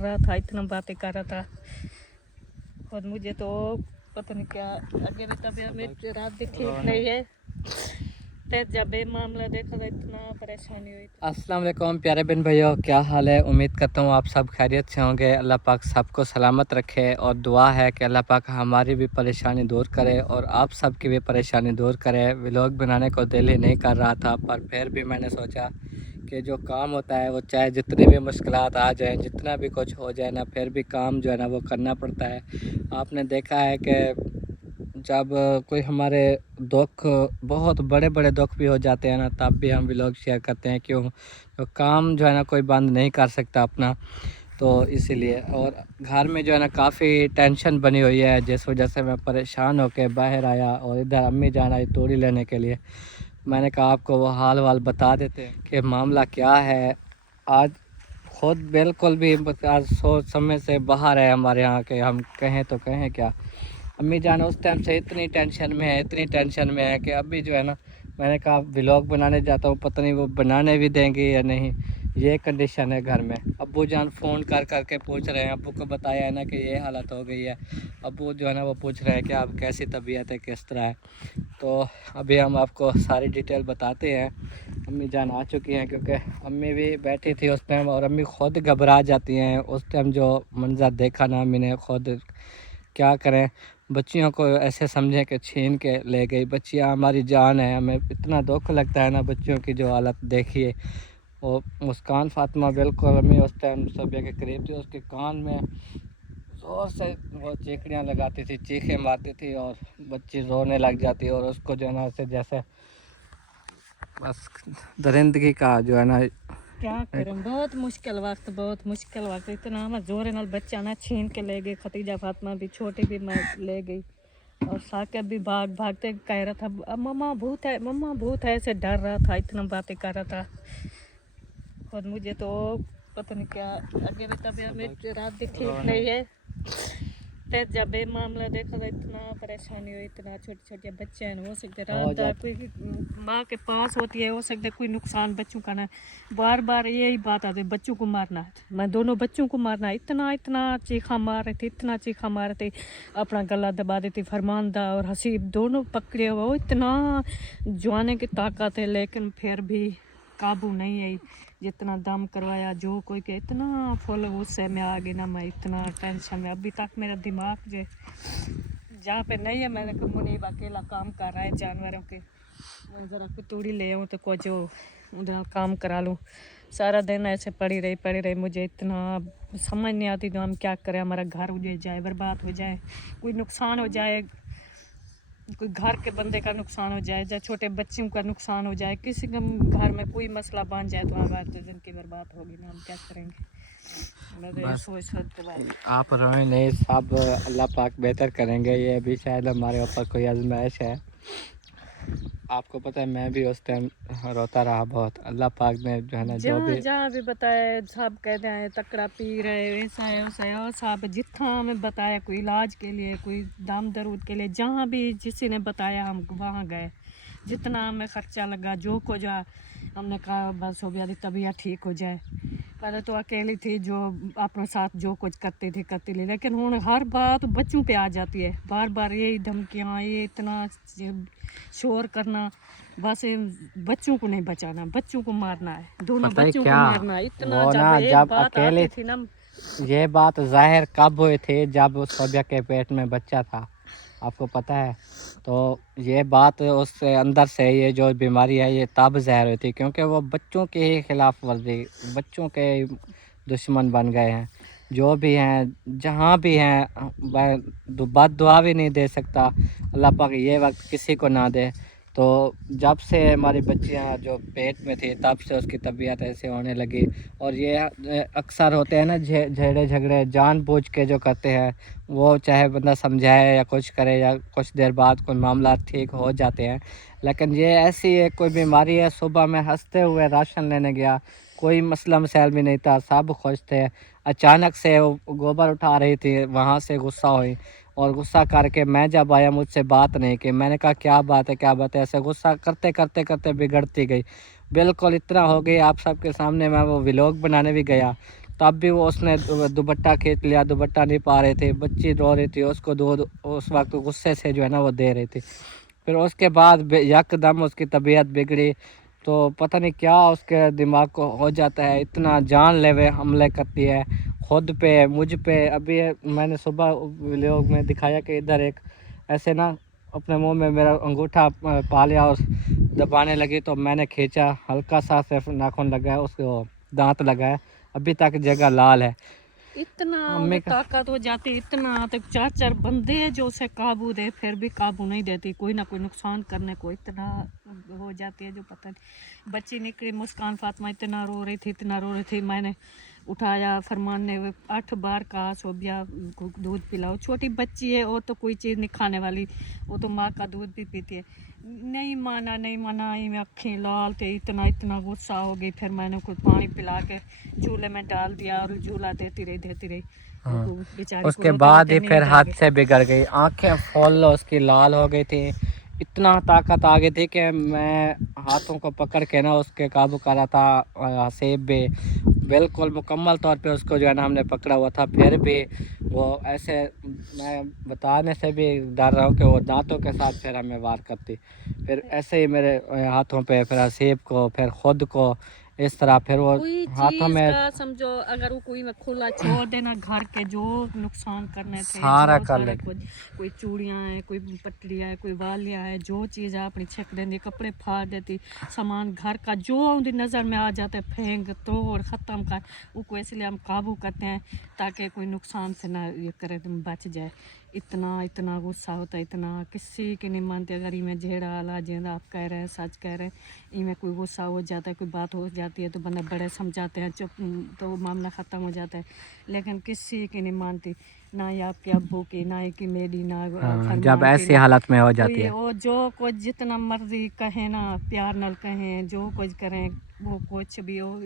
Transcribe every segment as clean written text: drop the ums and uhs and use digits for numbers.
रहा था, इतना बातें कर रहा था। और मुझे तो पता नहीं क्या आगे भी तबीयत में रात भी ठीक नहीं है। तो जब ये मामला देखा तो इतना परेशानी हुई। अस्सलाम वालेकुम प्यारे बहन भाइयों, क्या हाल है। उम्मीद करता हूँ आप सब खैरियत से होंगे। अल्लाह पाक सबको सलामत रखे और दुआ है कि अल्लाह पाक हमारी भी परेशानी दूर करे और आप सब की भी परेशानी दूर करे। व्लॉग बनाने को दिल ही नहीं कर रहा था, पर फिर भी मैंने सोचा कि जो काम होता है वो चाहे जितनी भी मुश्किलात आ जाए, जितना भी कुछ हो जाए ना, फिर भी काम जो है ना वो करना पड़ता है। आपने देखा है कि जब कोई हमारे दुख, बहुत बड़े बड़े दुख भी हो जाते हैं ना, तब भी हम व्लॉग शेयर करते हैं। क्यों? तो काम जो है ना कोई बंद नहीं कर सकता अपना, तो इसीलिए। और घर में जो है ना काफ़ी टेंशन बनी हुई है, जिस वजह से मैं परेशान होकर बाहर आया और इधर अम्मी जान आई तोड़ी लेने के लिए। मैंने कहा आपको वो हाल वाल बता देते हैं कि मामला क्या है। आज खुद बिल्कुल भी आज सोच समझ से बाहर है हमारे यहाँ के, हम कहें तो कहें क्या। अम्मी जान उस टाइम से इतनी टेंशन में है, इतनी टेंशन में है कि अभी जो है ना, मैंने कहा व्लॉग बनाने जाता हूँ, पता नहीं वो बनाने भी देंगे या नहीं। ये कंडीशन है घर में। अब्बू जान फ़ोन कर कर के पूछ रहे हैं, अब्बू को बताया है ना कि ये हालत हो गई है। अब्बू जो है ना वो पूछ रहे हैं कि अब कैसी तबीयत है, किस तरह है। तो अभी हम आपको सारी डिटेल बताते हैं। अम्मी जान आ चुकी हैं, क्योंकि अम्मी भी बैठी थी उस टाइम और अम्मी खुद घबरा जाती हैं उस टाइम। जो मंज़र देखा ना अम्मी ने खुद, क्या करें। बच्चियों को ऐसे समझें कि छीन के ले गई। बच्चियां हमारी जान है, हमें इतना दुख लगता है ना बच्चियों की जो हालत देखिए। और मुस्कान फ़ातिमा बिल्कुल अम्मी उस टाइम सुबह के करीब थी, उसके कान में ज़ोर से वो चीखड़ियाँ लगाती थी, चीखें मारती थी और बच्ची रोने लग जाती और उसको जो है ना ऐसे जैसे बस दरिंदगी का जो है ना। क्या करें, बहुत मुश्किल वक्त, बहुत मुश्किल वक्त। इतना मैं जोरे नाल बच्चा ना छीन के ले गई। खतीजा फातिमा भी, छोटी भी मैं ले गई। और साकिब भी भाग भागते कह रहा था मम्मा भूत है, मम्मा भूत है, ऐसे डर रहा था, इतना बातें कर रहा था। और मुझे तो पता नहीं क्या आगे भी तबीयत में रात भी ठीक नहीं है। तो जब ये मामला देखा तो इतना परेशानी हुई। इतना छोटे छोटे बच्चे हैं, हो सकते रात कोई माँ के पास होती है, हो सकता है कोई नुकसान बच्चों का ना। बार बार यही बात आती है, बच्चों को मारना है। मैं दोनों बच्चों को मारना है। इतना इतना चीखा मार रहे थे, इतना चीखा मार रहे थे, अपना गला दबा देती। फरमानदा और हसीब दोनों पकड़े हुए, वो इतना जवाने की ताकत है, लेकिन फिर भी काबू नहीं आई। जितना दम करवाया जो कोई के, इतना फुल गुस्से में आ गई ना मैं, इतना टेंशन में। अभी तक मेरा दिमाग जो जहाँ पे नहीं है, मैंने कहा मुनीब अकेला काम कर रहा है जानवरों के, मैं ज़रा कतूड़ी ले आऊँ तो कुछ उधर काम करा लूँ। सारा दिन ऐसे पड़ी रही। मुझे इतना समझ नहीं आती तो हम क्या करें। हमारा घर उजड़ जाए, बर्बाद हो जाए, कोई नुकसान हो जाए, कोई घर के बंदे का नुकसान हो जाए, या छोटे बच्चों का नुकसान हो जाए, किसी के घर में कोई मसला बन जाए तो हमारी तो ज़िंदगी बर्बाद होगी ना। हम क्या करेंगे। मैं तो बस सोच के बाद आप रोए नहीं, सब अल्लाह पाक बेहतर करेंगे। ये भी शायद हमारे ऊपर कोई आजमाइश है। आपको पता है मैं भी उस टाइम रोता रहा बहुत। अल्लाह पाक ने जो है ना जो जहाँ भी जहाँ भी बताया सब कहते हैं तकड़ा पी रहे, वैसा है वैसा है। और सब जितना हमें बताया, कोई इलाज के लिए, कोई दम दरूद के लिए, जहाँ भी जिसी ने बताया हम वहाँ गए। जितना हमें ख़र्चा लगा, जो को जा, हमने कहा बस हो गया, तबीयत ठीक हो जाए। पहले तो अकेली थी जो अपने साथ जो कुछ करती थी करती ली, लेकिन हूँ हर बात बच्चों पे आ जाती है। बार बार यही धमकियाँ, ये इतना शोर करना। बस ये बच्चों को नहीं बचाना, बच्चों को मारना है, दोनों पता है बच्चों को क्या, मारना है। इतना वो जब ना एक जब बात अकेले, आती थी ना। ये बात जाहिर कब हुई थी, जब उस सोबिया के पेट में बच्चा था, आपको पता है। तो ये बात उससे अंदर से, ये जो बीमारी है ये तब ज़ाहिर हुई थी, क्योंकि वो बच्चों के ही खिलाफ वर्जी, बच्चों के दुश्मन बन गए हैं। जो भी हैं, जहाँ भी हैं, बद दुआ भी नहीं दे सकता। अल्लाह पाक ये वक्त किसी को ना दे। तो जब से हमारी बच्चियाँ जो पेट में थी, तब से उसकी तबीयत ऐसे होने लगी। और ये अक्सर होते हैं ना झगड़े झगड़े जानबूझ के जो करते हैं, वो चाहे बंदा समझाए या कुछ करे या कुछ देर बाद कोई मामला ठीक हो जाते हैं। लेकिन ये ऐसी है कोई बीमारी है। सुबह में हंसते हुए राशन लेने गया, कोई मसला मसाइल भी नहीं था, सब खुश थे। अचानक से वो गोबर उठा रही थी, वहाँ से गुस्सा हुई और गुस्सा करके मैं जब आया, मुझसे बात नहीं की। मैंने कहा क्या बात है, क्या बात है। ऐसे गुस्सा करते करते करते बिगड़ती गई, बिल्कुल इतना हो गई। आप सबके सामने मैं वो व्लॉग बनाने भी गया तब भी वो उसने दुपट्टा खींच लिया, दुपट्टा नहीं पा रहे थे, बच्ची रो रही थी, उसको दूध उस वक्त गुस्से से जो है ना वो दे रही थी। फिर उसके बाद यकदम उसकी तबीयत बिगड़ी, तो पता नहीं क्या उसके दिमाग को हो जाता है, इतना जानलेवा हमले करती है खुद पे, मुझ पे। अभी मैंने सुबह व्लॉग में दिखाया कि इधर एक ऐसे ना अपने मुंह में मेरा अंगूठा पा लिया और दबाने लगी, तो मैंने खींचा, हल्का सा सिर्फ नाखून लगा है, उसको दांत लगा है, अभी तक जगह लाल है। इतना अम्मी उन्हें ताकत हो जाती, इतना तक 4-4 बंदे हैं जो उसे काबू दे, फिर भी काबू नहीं देती, कोई ना कोई नुकसान करने को इतना हो जाती है जो पता नहीं। बच्ची निकली मुस्कान फातिमा, इतना रो रही थी, इतना रो रही थी, मैंने उठाया, फरमान ने 8 बार कहा सोबिया दूध पिलाओ, छोटी बच्ची है, वो तो कोई चीज़ नहीं खाने वाली, वो तो माँ का दूध भी पीती है। नहीं माना, नहीं माना, मैं अखें लाल थे, इतना इतना गुस्सा हो गई। फिर मैंने कुछ पानी पिला के झूले में डाल दिया और झूला देती रही। हाँ। वो बेचारी को उसके रोते बाद रोते ही फिर नींद आ हाथ गई। से बिगड़ गई, आंखें फुल उसकी लाल हो गई थी, इतना ताकत आ गई थी कि मैं हाथों को पकड़ के ना उसके काबू कर रहा था। हसीब भी बिल्कुल मुकम्मल तौर पे उसको जो है ना हमने पकड़ा हुआ था, फिर भी वो ऐसे, मैं बताने से भी डर रहा हूँ कि वो दांतों के साथ फिर हमें वार करती। फिर ऐसे ही मेरे हाथों पे, फिर हसीब को, फिर ख़ुद को, इस तरह फिर वो कोई हाथों चीज में का समझो, अगर वो कोई में खुला छोड़ देना, घर के जो नुकसान करने थे सारा जो कर सारा लेगी। कुछ, कोई चूड़ियाँ हैं, कोई पटलियाँ हैं, कोई वालियाँ हैं, जो चीज़ है अपनी छक देती, कपड़े फाड़ देती, सामान घर का जो उनकी नज़र में आ जाता है फेंक तोड़ ख़त्म कर, उसको इसलिए हम काबू करते हैं ताकि कोई नुकसान से ना ये करे, तुम बच जाए। इतना गुस्सा होता है, इतना किसी की नहीं मानते। अगर इमें झेड़ा आला जेंदा आप कह रहे हैं, सच कह रहे हैं, इमें कोई गुस्सा हो जाता है, कोई बात हो जाती है तो बंदा बड़े समझाते हैं, चुप, तो वो मामला ख़त्म हो जाता है। लेकिन किसी की नहीं मानती, ना ही आपके अब्बू की, ना ही की मेरी, ना हाँ, जब फरमान की, ऐसी ना हालत में हो जाती कोई। है। और जो कुछ जितना मर्जी कहें ना, प्यार नल कहें, जो कुछ करें, वो कुछ भी हो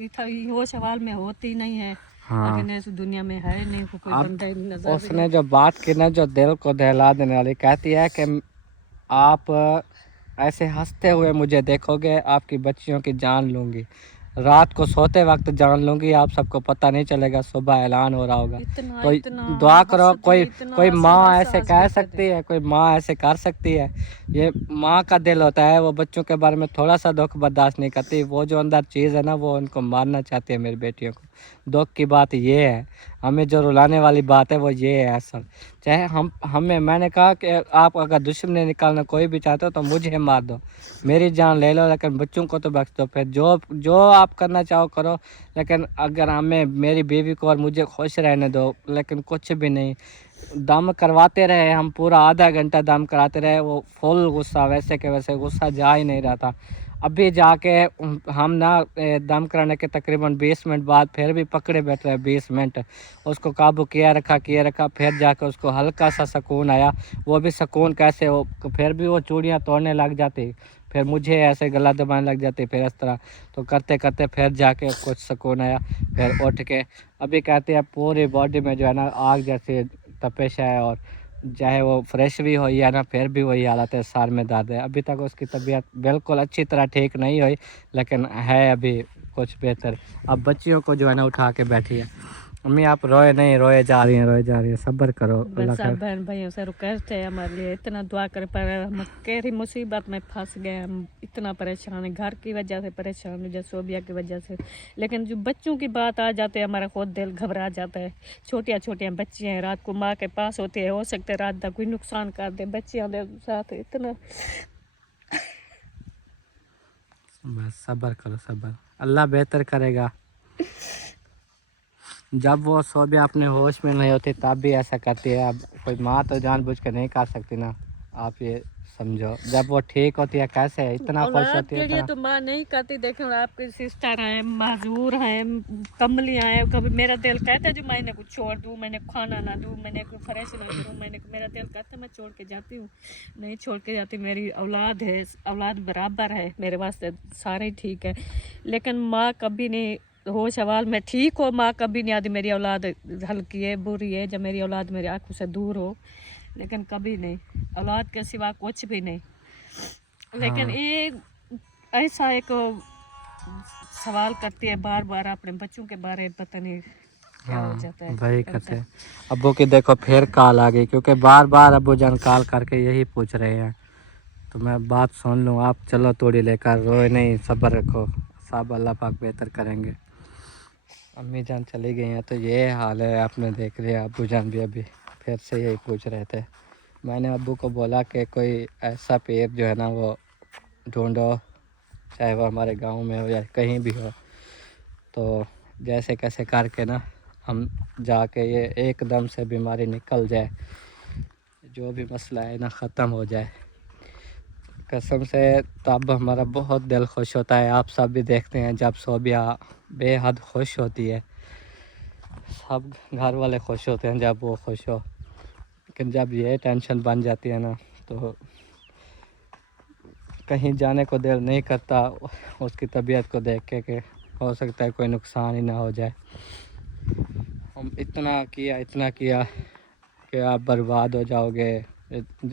वो सवाल में होती नहीं है। हाँ, अगर इस दुनिया में है नहीं, कोई अब बंदा ही नजर भी नहीं। उसने जो बात की ना, जो दिल को दहला देने वाली, कहती है कि आप ऐसे हंसते हुए मुझे देखोगे, आपकी बच्चियों की जान लूँगी, रात को सोते वक्त जान लूँगी, आप सबको पता नहीं चलेगा, सुबह ऐलान हो रहा होगा। इतना तो इतना दुआ करो, हंसती, कोई इतना कोई हंस माँ हंस ऐसे हंस कह के कहते। सकती है, कोई माँ ऐसे कर सकती है? ये माँ का दिल होता है, वो बच्चों के बारे में थोड़ा सा दुख बर्दाश्त नहीं करती, वो जो अंदर चीज़ है ना, वो उनको मारना चाहती है मेरी बेटियों को। दुख की बात ये है, हमें जो रुलाने वाली बात है वो ये है असल। चाहे हमें, मैंने कहा कि आप अगर दुश्मनी निकालना कोई भी चाहते हो तो मुझे मार दो, मेरी जान ले लो, लेकिन बच्चों को तो बख्श दो। फिर जो जो आप करना चाहो करो, लेकिन अगर हमें, मेरी बीवी को और मुझे खुश रहने दो। लेकिन कुछ भी नहीं, दम करवाते रहे हम, पूरा आधा घंटा दम कराते रहे, वो फुल गुस्सा, वैसे के वैसे गुस्सा जा ही नहीं रहा था। अभी जाके हम ना दम कराने के तकरीबन 20 मिनट बाद फिर भी पकड़े बैठ रहे, 20 मिनट उसको काबू किया रखा, फिर जाके उसको हल्का सा सुकून आया। वो भी सुकून कैसे हो, फिर भी वो चूड़ियाँ तोड़ने लग जाती, फिर मुझे ऐसे गला दबाने लग जाते, फिर इस तरह, तो करते करते फिर जाके कुछ सुकून आया। फिर उठ के अभी कहते हैं पूरी बॉडी में जो है ना आग जैसी तपिश है, और चाहे वो फ्रेश भी हुई है ना, फिर भी वही हालत है, सर में दर्द है। अभी तक उसकी तबीयत बिल्कुल अच्छी तरह ठीक नहीं हुई, लेकिन है अभी कुछ बेहतर। अब बच्चियों को जो है ना उठा के बैठी है। अम्मी आप रोए नहीं, रोए जा रही हैं, सब्र करो, अल्लाह बस खैर। सब बहन भाइयों से रिक्वेस्ट है हमारे लिए, इतना दुआ कर, पर हम कैसी मुसीबत में फंस गए, हम इतना परेशान हैं, घर की वजह से परेशान हैं, जैसे सोबिया की वजह से। लेकिन जो बच्चों की बात आ जाती है, हमारा खुद दिल घबरा जाता है। छोटियाँ बच्चियाँ हैं, रात को माँ के पास होती है, हो सकता है रात का कोई नुकसान कर दे, बच्चियों के साथ इतना। बस सब्र करो, सब्र, अल्लाह बेहतर करेगा। जब वो सोबिया अपने होश में नहीं होती तब भी ऐसा करती है। अब कोई माँ तो जानबूझ के नहीं कर सकती ना, आप ये समझो। जब वो ठीक होती है कैसे इतना खुश औलाद होती है, के लिए इतना। तो माँ नहीं करती। देखो आपके सिस्टर हैं, माजूर हैं, कमलियाँ हैं, कभी मेरा दिल कहता है जो मैंने कुछ छोड़ दूँ, मैंने खाना ना दूँ, मैंने कोई फ्रेश ना करूँ, मेरा दिल कहता है मैं छोड़ के जाती हूँ, नहीं छोड़ के जाती। मेरी औलाद है, औलाद बराबर है मेरे वास्ते, सारे ठीक है। लेकिन माँ कभी नहीं, हो सवाल में ठीक हो, माँ कभी नहीं आती मेरी औलाद हल्की है, बुरी है, जब मेरी औलाद मेरी आंखों से दूर हो, लेकिन कभी नहीं, औलाद के सिवा कुछ भी नहीं। लेकिन हाँ, ये ऐसा एक सवाल करती है बार बार अपने बच्चों के बारे में, पता नहीं क्या हो हाँ जाता है। वही करते हैं। अब्बू की देखो फिर कॉल आ गई, क्योंकि बार बार अब्बू जान कॉल करके यही पूछ रहे हैं, तो मैं बात सुन लूँ। आप चलो तोड़ी लेकर, रोए नहीं, सब्र रखो, सब अल्लाह पाक बेहतर करेंगे। अम्मी जान चली गई हैं तो ये हाल है, आपने देख लिया। अब्बू जान भी अभी फिर से यही पूछ रहे थे। मैंने अब्बू को बोला कि कोई ऐसा पेड़ जो है ना वो ढूंढो, चाहे वो हमारे गांव में हो या कहीं भी हो, तो जैसे कैसे करके ना हम जाके ये एकदम से बीमारी निकल जाए, जो भी मसला है ना ख़त्म हो जाए कसम से। तब हमारा बहुत दिल खुश होता है। आप सब भी देखते हैं जब सोबिया बेहद खुश होती है, सब घर वाले खुश होते हैं जब वो खुश हो, लेकिन जब ये टेंशन बन जाती है ना तो कहीं जाने को दिल नहीं करता। उसकी तबीयत को देख के कि हो सकता है कोई नुकसान ही ना हो जाए। हम इतना किया कि आप बर्बाद हो जाओगे,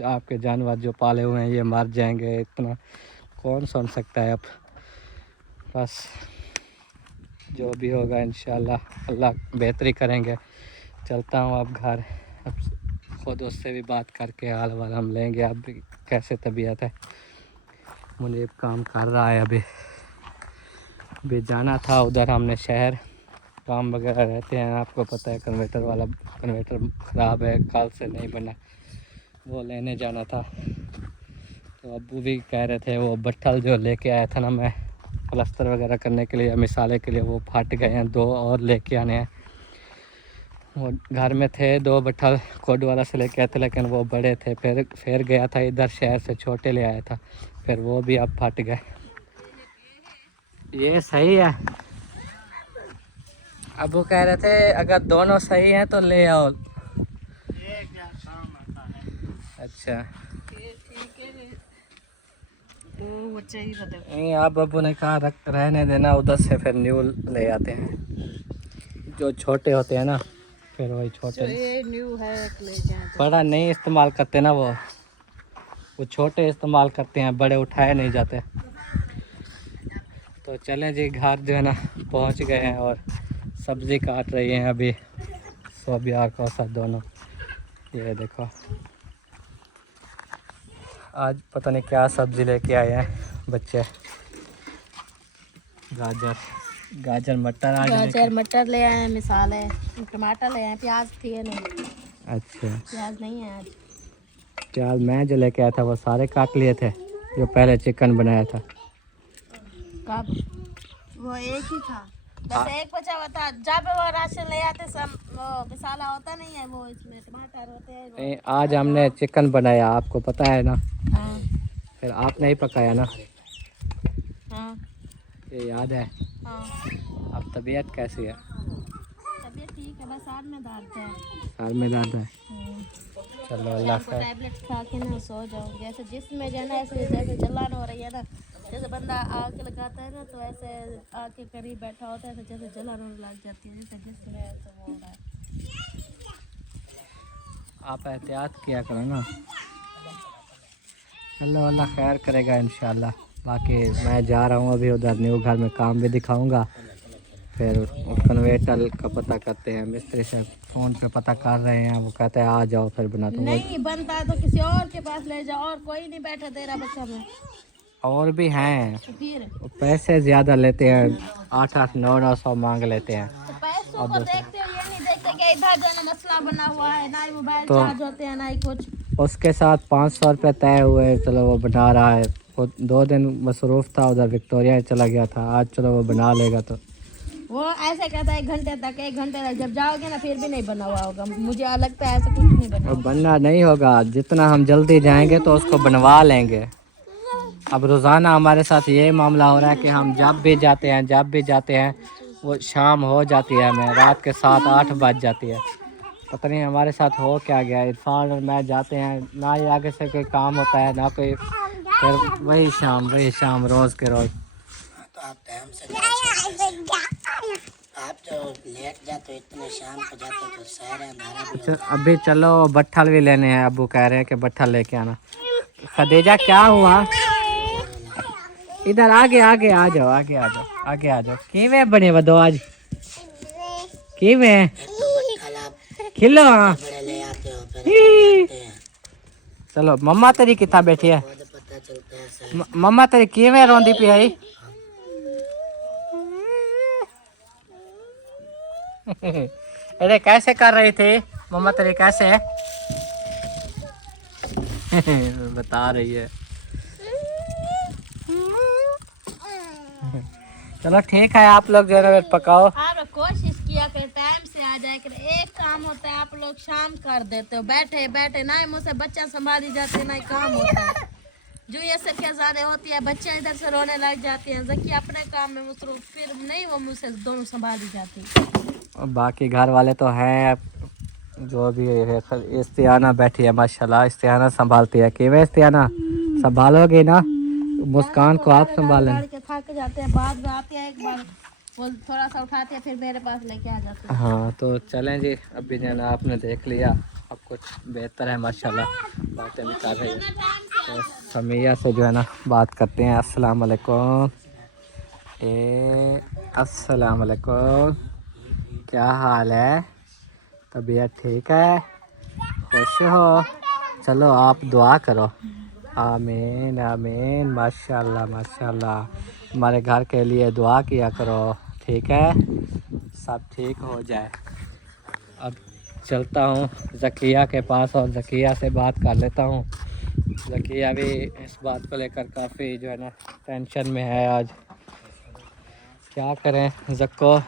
आपके जानवर जो पाले हुए हैं ये मर जाएंगे, इतना कौन सुन सकता है। अब बस जो भी होगा इंशाल्लाह अल्लाह बेहतरी करेंगे। चलता हूँ अब घर, अब ख़ुद उससे भी बात करके हाल वाल हम लेंगे। अब भी कैसे तबीयत है, मुझे काम कर रहा है। अभी जाना था उधर, हमने शहर काम वगैरह रहते हैं, आपको पता है। कन्वर्टर ख़राब है, कल से नहीं बना, वो लेने जाना था। तो अब्बू भी कह रहे थे वो बट्ठल जो लेके आया था ना मैं प्लास्टर वगैरह करने के लिए या मिसाले के लिए, वो फट गए हैं, 2 और लेके आने हैं। वो घर में थे 2 बट्ठल, कोड वाला से लेके आए थे, लेकिन वो बड़े थे। फिर गया था इधर शहर से छोटे ले आया था, फिर वो भी अब फट गए। ये सही है, अबू कह रहे थे अगर दोनों सही हैं तो ले आओ। अच्छा तो वो चाहिए था। नहीं, आप अबू ने कहा रहने देना, उधर से फिर न्यू ले आते हैं। जो छोटे होते हैं ना फिर वही छोटे, ये न्यू है ले जाए तो। बड़ा नहीं इस्तेमाल करते ना, वो छोटे इस्तेमाल करते हैं, बड़े उठाए नहीं जाते। तो चलें जी, घर जो है ना पहुंच गए हैं और सब्ज़ी काट रही हैं अभी सोबिया और कौसर दोनों। ये देखो आज पता नहीं क्या सब्ज़ी लेके आए हैं बच्चे। गाजर मटर आज गाजर मटर ले आए हैं, मिसाल है, टमाटर ले आए, प्याज थी नहीं। अच्छा, प्याज नहीं है आज। प्याज मैं जो लेके आया था वो सारे काट लिए थे, जो पहले चिकन बनाया था। कब? वो एक ही था, बस एक बचा हुआ था। जब वो राशन ले आते सब वो मसाला होता नहीं है, वो इसमें टमाटर होते हैं। नहीं, आज हमने चिकन बनाया, आपको पता है ना। हाँ फिर आपने ही पकाया ना, हाँ ये याद है। हाँ। अब तबीयत कैसी है? तबीयत ठीक है, बस साथ में दर्द है। साल में दर्द है। चलो अल्लाह शाम को खैर। टैबलेट खा के ना सो जाओ। जैसे जिस्म में जाना ऐसे जैसे जलन हो रही है ना, जैसे बंदा आग लगाता है ना तो ऐसे आग के करीब बैठा होता है, जैसे जलन होने लग जाती है, जैसे जिस्म में ऐसे वो हो रहा है। आप एहतियात किया करो ना। चलो अल्लाह खैर करेगा इंशाल्लाह। बाकी मैं जा रहा हूँ अभी उधर न्यू घर में, काम भी दिखाऊंगा। फिर कन्वेटर का पता करते हैं, मिस्त्री से फ़ोन पे पता कर रहे हैं, वो कहते हैं आ जाओ फिर बना दूँगा। नहीं बनता है तो किसी और के पास ले जाओ, और कोई नहीं बैठा तेरा बच्चा में। और भी हैं, तो फिर वो पैसे ज़्यादा लेते हैं, 800 900 मांग लेते हैं। तो पैसों को देखते हो, ये नहीं देखते कि इधर जो है मसला बना हुआ है, ना ही मोबाइल तो चार्ज होते हैं ना ही कुछ। उसके साथ 500 रुपये तय हुए, चलो वो बना रहा है। वो 2 दिन मसरूफ़ था उधर, विक्टोरिया चला गया था, आज चलो वो बना लेगा। तो वो ऐसे कहता है 1 घंटे तक, 1 घंटे तक, जब जाओगे ना फिर भी नहीं बना हुआ होगा। मुझे लगता है ऐसा कुछ नहीं बना वो हुआ। बनना नहीं होगा, जितना हम जल्दी जाएंगे तो उसको बनवा लेंगे। अब रोज़ाना हमारे साथ ये मामला हो रहा है कि हम जब भी जाते हैं वो शाम हो जाती है, हमें रात के 7-8 बज जाती है। पता नहीं हमारे साथ हो क्या गया। इरफान और मैं जाते हैं ना, ही आगे से कोई काम होता है ना कोई, फिर वही शाम रोज़ के रोज़। तो आप टाइम से जाओ, आप जो लेट जाते हो इतने शाम को जाते हो तो शहर अंधारा भी अच्छा, अभी चलो बट्ठल भी लेने हैं, अब्बू कह रहे हैं कि बट्ठल लेके आना। खदीजा क्या हुआ? इधर आगे आ जाओ, आगे आ जाओ। किवें बने वदो आज? की में एक तो बट्ठल आप खिलो बड़े ले आते हो फिर बनाते हैं, चलो मम्मा तेरी कितना बैठी है खुद पता चलता है सही। मम्मा तेरी की में रोंदी पी आई अरे कैसे कर रही थी मम्मा तेरी कैसे है बता रही है चलो ठीक है आप लोग जो है ना पकाओ आप लोग कोशिश किया कर टाइम से आ जाए कर। एक काम होता है आप लोग शाम कर देते हो, बैठे बैठे ना ही मुझसे बच्चा संभाली जाते हैं, ना ही काम होता है। जो ये सब खजाने होती है बच्चा इधर से रोने लग जाती है, जबकि अपने काम में मसरूफ, फिर नहीं वो मुझसे दोनों संभाली जाती। और बाकी घर वाले तो हैं जो भी है। इस्तियाना बैठी है माशाल्लाह, इस्तियाना संभालती है कि वे इस्तियाना संभालोगे ना, मुस्कान को आप संभालें। लड़के थक जाते हैं, बाद में आती है एक बार वो थोड़ा सा उठाती है, फिर मेरे पास लेके आ जाते हैं। हाँ तो चलें जी, अभी जो है ना आपने देख लिया, अब कुछ बेहतर है माशाल्लाह, बातें भी कर रही है। तो समिया से जो है ना बात करते हैं। अस्सलाम वालेकुम, अस्सलाम वालेकुम, क्या हाल है, तबीयत ठीक है, खुश हो? चलो आप दुआ करो, आमीन आमीन, माशाल्लाह माशाल्लाह, हमारे घर के लिए दुआ किया करो, ठीक है, सब ठीक हो जाए। अब चलता हूँ ज़किया के पास और ज़किया से बात कर लेता हूँ। ज़किया भी इस बात को लेकर काफ़ी जो है ना टेंशन में है आज। क्या करें ज़क्को,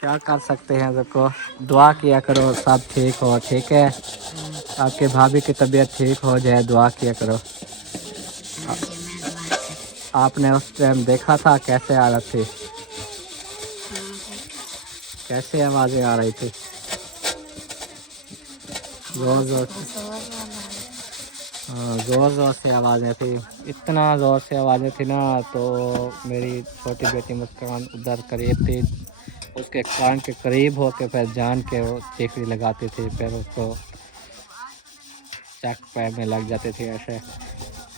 क्या कर सकते हैं ज़क्को, दुआ किया करो सब ठीक हो, ठीक है, आपके भाभी की तबीयत ठीक हो जाए, दुआ किया करो। आपने उस टाइम देखा था कैसे आ रही थी, कैसे आवाज़ें आ रही थी, ज़ोर ज़ोर से, हाँ ज़ोर ज़ोर से आवाज़ें थी, इतना ज़ोर से आवाज़ें थी ना, तो मेरी छोटी बेटी मुस्कान उधर करीब थी, उसके कान के करीब हो के फिर जान के वो चीखड़ी लगाती थी, फिर उसको चक पैर में लग जाती थी ऐसे,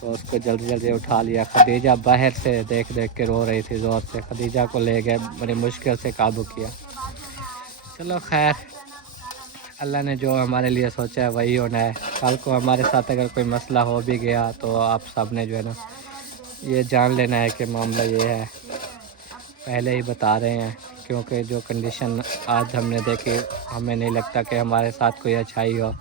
तो उसको जल्दी जल्दी उठा लिया। खदीजा बाहर से देख देख के रो रही थी ज़ोर से, खदीजा को ले गए, बड़ी मुश्किल से काबू किया। चलो खैर, अल्लाह ने जो हमारे लिए सोचा है वही होना है। कल को हमारे साथ अगर कोई मसला हो भी गया तो आप सब ने जो है ना ये जान लेना है कि मामला ये है, पहले ही बता रहे हैं, क्योंकि जो कंडीशन आज हमने देखी, हमें नहीं लगता कि हमारे साथ कोई अच्छाई हो।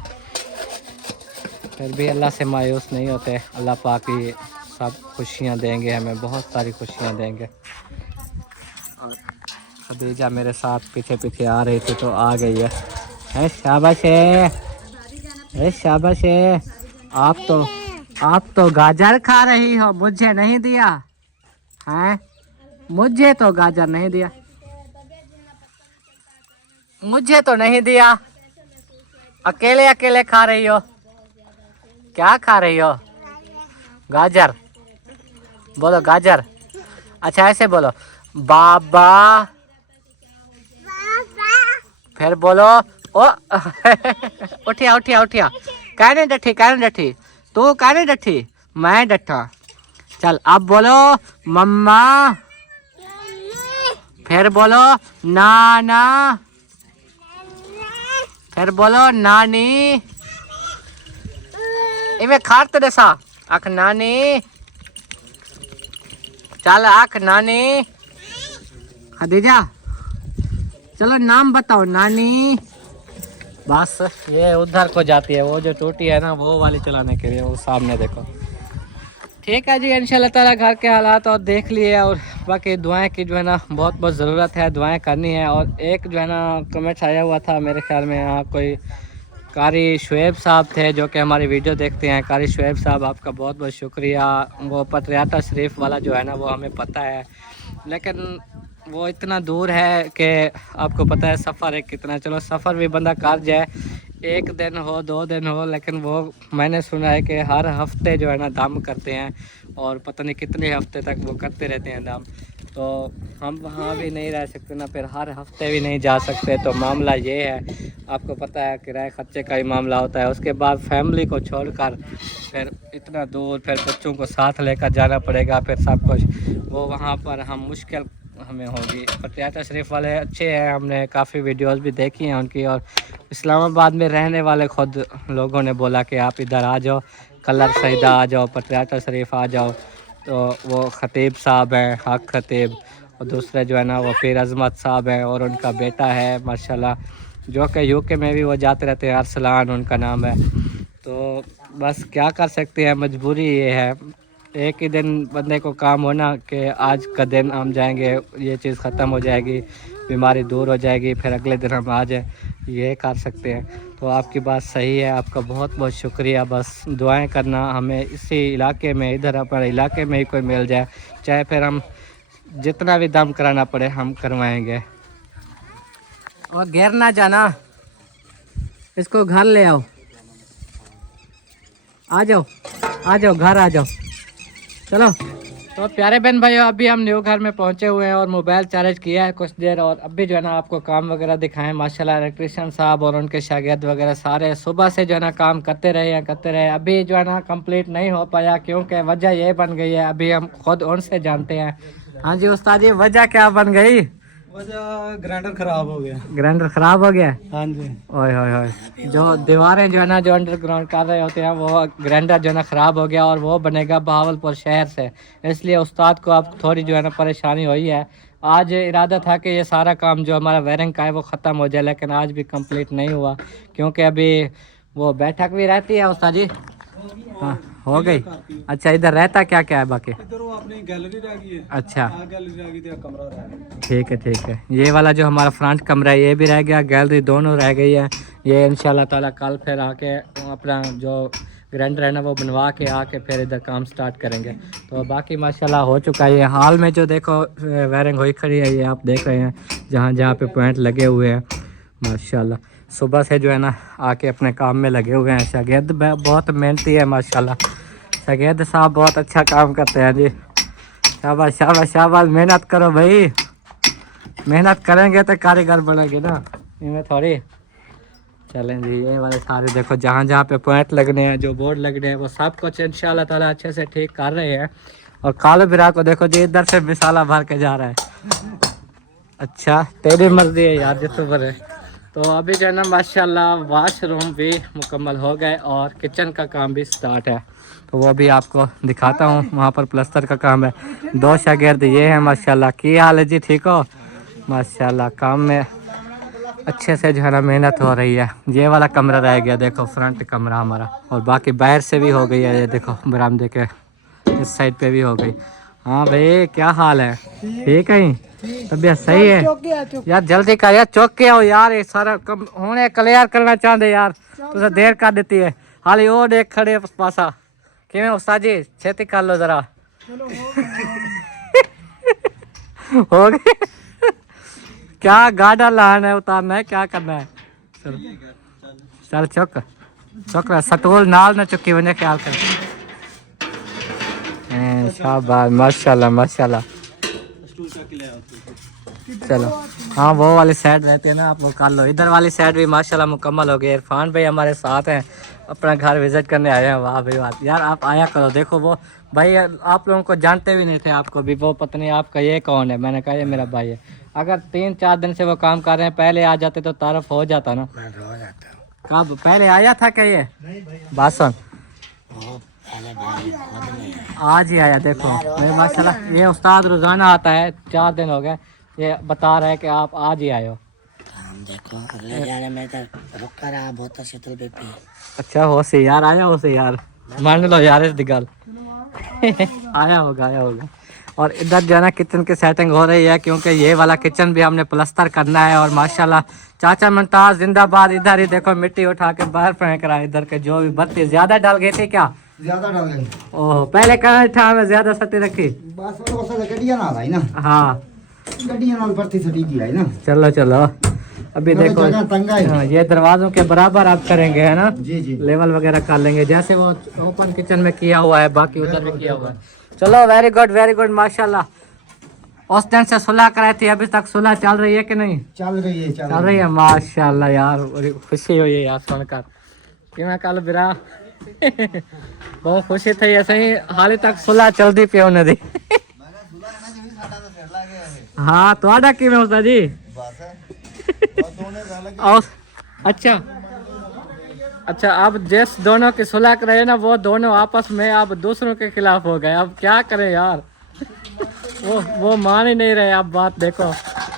फिर भी अल्लाह से मायूस नहीं होते, अल्लाह पाक ही सब खुशियाँ देंगे, हमें बहुत सारी खुशियाँ देंगे। और खदीजा मेरे साथ पीछे पीछे आ रही थी तो आ गई है शाबाश है, शाबाश है। आप तो गाजर खा रही हो, मुझे नहीं दिया हैं, मुझे तो गाजर नहीं दिया, मुझे तो नहीं दिया, अकेले अकेले खा रही हो, क्या खा रही हो? गाजर बोलो, गाजर। अच्छा ऐसे बोलो, बाबा, फिर बोलो ओ उठिया उठिया उठिया, कहने डठी, कहने डठी, तू कहने डठी, मैं डठा। चल अब बोलो मम्मा, फिर बोलो नाना, फिर बोलो नानी, इवे खाते दसा, आख नानी, चल आख नानी, खदीजा चलो नाम बताओ नानी। बस ये उधर को जाती है, वो जो टूटी है ना वो वाली चलाने के लिए, वो सामने देखो। ठीक है जी, इंशाल्लाह ताला घर के हालात और देख लिए, और बाकी दुआएं की जो है ना बहुत बहुत ज़रूरत है, दुआएं करनी है। और एक जो है ना कमेंट आया हुआ था मेरे ख्याल में, यहाँ कोई कारी शुएब साहब थे जो कि हमारी वीडियो देखते हैं। कारी शुएब साहब आपका बहुत बहुत शुक्रिया। वो पटरियाटा शरीफ वाला जो है ना वो हमें पता है, लेकिन वो इतना दूर है कि आपको पता है सफ़र है कितना, चलो सफ़र भी बंदा कर जाए, एक दिन हो 2 दिन हो, लेकिन वो मैंने सुना है कि हर हफ्ते जो है ना दम करते हैं, और पता नहीं कितने हफ्ते तक वो करते रहते हैं दम। तो हम वहाँ भी नहीं रह सकते ना, फिर हर हफ्ते भी नहीं जा सकते। तो मामला ये है, आपको पता है किराए खर्चे का ही मामला होता है, उसके बाद फैमिली को छोड़कर फिर इतना दूर, फिर बच्चों को साथ लेकर जाना पड़ेगा, फिर सब कुछ वो वहाँ पर हम मुश्किल हमें होगी। पटियाला शरीफ वाले अच्छे हैं, हमने काफ़ी वीडियोस भी देखी हैं उनकी, और इस्लामाबाद में रहने वाले खुद लोगों ने बोला कि आप इधर आ जाओ, कलर सईदा आ जाओ, पटियाला शरीफ आ जाओ। तो वो ख़तीब साहब हैं, हक ख़तीब, और दूसरे जो है ना वो पीर अज़मत साहब हैं, और उनका बेटा है माशाल्लाह, जो कि यूके में भी वो जाते रहते हैं, अरसलान उनका नाम है। तो बस क्या कर सकते हैं, मजबूरी ये है। एक ही दिन बंदे को काम होना कि आज का दिन हम जाएंगे, ये चीज़ ख़त्म हो जाएगी, बीमारी दूर हो जाएगी, फिर अगले दिन हम आ जाए, ये कर सकते हैं। तो आपकी बात सही है, आपका बहुत बहुत शुक्रिया। बस दुआएं करना हमें इसी इलाके में, इधर अपने इलाके में ही कोई मिल जाए, चाहे फिर हम जितना भी दम कराना पड़े हम करवाएंगे। और घेर ना जाना, इसको घर ले आओ, आ जाओ आ जाओ, घर आ जाओ, चलो। तो प्यारे बहन भाइयों, अभी हम न्यू घर में पहुंचे हुए हैं और मोबाइल चार्ज किया है कुछ देर, और अभी जो है ना आपको काम वगैरह दिखाएं। माशाल्लाह इलेक्ट्रिशियन साहब और उनके शागिर्द वगैरह सारे सुबह से जो है ना काम करते रहे। अभी जो है ना कंप्लीट नहीं हो पाया, क्योंकि वजह ये बन गई है, अभी हम खुद उनसे जानते हैं। हाँ जी उस्ताद जी, वजह क्या बन गई? वजह ग्राइंडर खराब हो गया। ग्राइंडर खराब हो गया? हाँ जी। ओए होए होए, जो दीवारें जो है ना जो अंडरग्राउंड कर रहे होते हैं, वो ग्राइंडर जो है ना ख़राब हो गया, और वो बनेगा बहावलपुर शहर से, इसलिए उस्ताद को अब थोड़ी जो है ना परेशानी हुई है। आज इरादा था कि ये सारा काम जो हमारा वायरिंग का है वो ख़त्म हो जाए, लेकिन आज भी कंप्लीट नहीं हुआ, क्योंकि अभी वो बैठक भी रहती है उस्ताद जी। हाँ हो गई। अच्छा, इधर रहता क्या क्या है बाकी? इधर वो अपनी गैलरी रह गई है। अच्छा गैलरी रह गई थी, कमरा रह गया। ठीक है ठीक है। ये वाला जो हमारा फ्रंट कमरा है ये भी रह गया, गैलरी दोनों रह गई है। ये इंशाल्लाह ताला कल फिर आके अपना जो ग्राइंडर है ना वो बनवा के आके फिर इधर काम स्टार्ट करेंगे। तो बाकी माशाल्लाह हो चुका है। हाल में जो देखो वायरिंग हुई खड़ी है, ये आप देख रहे हैं जहाँ जहाँ पे पॉइंट लगे हुए हैं। माशाल्लाह सुबह से जो है ना आके अपने काम में लगे हुए हैं। शागिर्द बहुत मेहनती है माशाल्लाह, शागिर्द साहब बहुत अच्छा काम करते हैं जी। शाबाश शाबाश शाबाश, मेहनत करो भाई, मेहनत करेंगे तो कारीगर बनेंगे ना, इनमें थोड़ी। चलें जी, ये वाले सारे देखो जहाँ जहाँ पे पॉइंट लगने हैं, जो बोर्ड लगने हैं, वो सब कुछ इंशाल्लाह ताला अच्छे से ठीक कर रहे हैं। और काले बिरा को देखो जी इधर से मिसाला भर के जा रहा है। अच्छा तेरी मर्जी है यार जिस पर है। तो अभी जो है ना माशाल्लाह वाशरूम भी मुकम्मल हो गए और किचन का काम भी स्टार्ट है, तो वो भी आपको दिखाता हूँ। वहाँ पर प्लस्तर का काम है। 2 शागिर्द ये हैं माशाल्लाह। की हाल है जी, ठीक हो? माशाल्लाह काम में अच्छे से जो है ना मेहनत हो रही है। ये वाला कमरा रह गया देखो, फ्रंट कमरा हमारा, और बाकी बाहर से भी हो गई है। ये देखो बरामदे के इस साइड पे भी हो गई। हाँ भाई क्या हाल है, ठीक है? तबीयत सही है यार? जल्दी कर यार, चौक के आओ यार, ये सारा कम होने क्लियर करना चाहते यार, तो देर कर देती है। हाली वो देख खड़े पासा किवें उस्ताद जी, छेती कर लो जरा। हो गए क्या? गाड़ा लाना है, उतारना है, क्या करना है? चल चल चौक चौक सटोल नाल ना चुकी वने, ख्याल कर। शाबाश माशाल्लाह माशाल्लाह। चलो हाँ वो वाली साइड रहती है ना, आप वो कर लो। इधर वाली साइड भी माशाल्लाह मुकम्मल हो गई। इरफान भाई हमारे साथ हैं, अपना घर विजिट करने आए हैं। वाह भाई वाह यार, आप आया करो। देखो वो भाई आप लोगों को जानते भी नहीं थे, आपको भी वो पत्नी आपका ये कौन है, मैंने कहा ये मेरा भाई है। अगर 3-4 दिन से वो काम कर रहे हैं, पहले आ जाते तो तारफ हो जाता ना। कब पहले आया था क्या ये बासन? आज ही आया। देखो माशाल्लाह ये उस्ताद रोजाना आता है, 4 दिन हो गए, ये बता रहा है कि आप आज ही आए हो। हम देखो अगले जाने में तो रुक कर आ बहुत शीतल बेबी। अच्छा हो से यार, आया हो से यार, मान लो यार इस गल आया होगा। और इधर जो है ना किचन की सेटिंग हो रही है, क्योंकि ये वाला किचन भी हमने प्लस्तर करना है। और माशाल्लाह चाचा मुमताज जिंदाबाद। इधर ही देखो मिट्टी उठा के बाहर फेंक रहा है। इधर के जो भी बत्ती ज्यादा डाल गई थी क्या? ज्यादा डाल गई। ओह पहले कहा था में ज्यादा सटी रखी। बस वो सब गड्डियां ना भाई ना। हाँ गड्डियां नाल भरती सटी की है ना। चलो चलो अभी देखो हाँ, ये दरवाजों के बराबर आप करेंगे है ना जी जी, लेवल वगैरह कर लेंगे, जैसे वो ओपन किचन में किया हुआ है, बाकी उधर भी किया हुआ है। चलो वेरी गुड माशाल्लाह। उस दिन से सुलह कराई थी, अभी तक सुलह चल रही है कि नहीं? चल रही है माशाल्लाह यार, बड़ी खुशी हुई है यार सुनकर कि मैं कल बिरा बहुत खुशी थी। ऐसे ही हाल तक सुलह चलती पियो नदी। हाँ ਤੁਹਾਡਾ ਕਿਵੇਂ ਉਸਤਾਦ जी और अच्छा अच्छा, अब जिस दोनों की सुलह कर रहे हैं ना वो दोनों आपस में अब दूसरों के खिलाफ हो गए। अब क्या करें यार, वो मान ही नहीं रहे। अब बात देखो,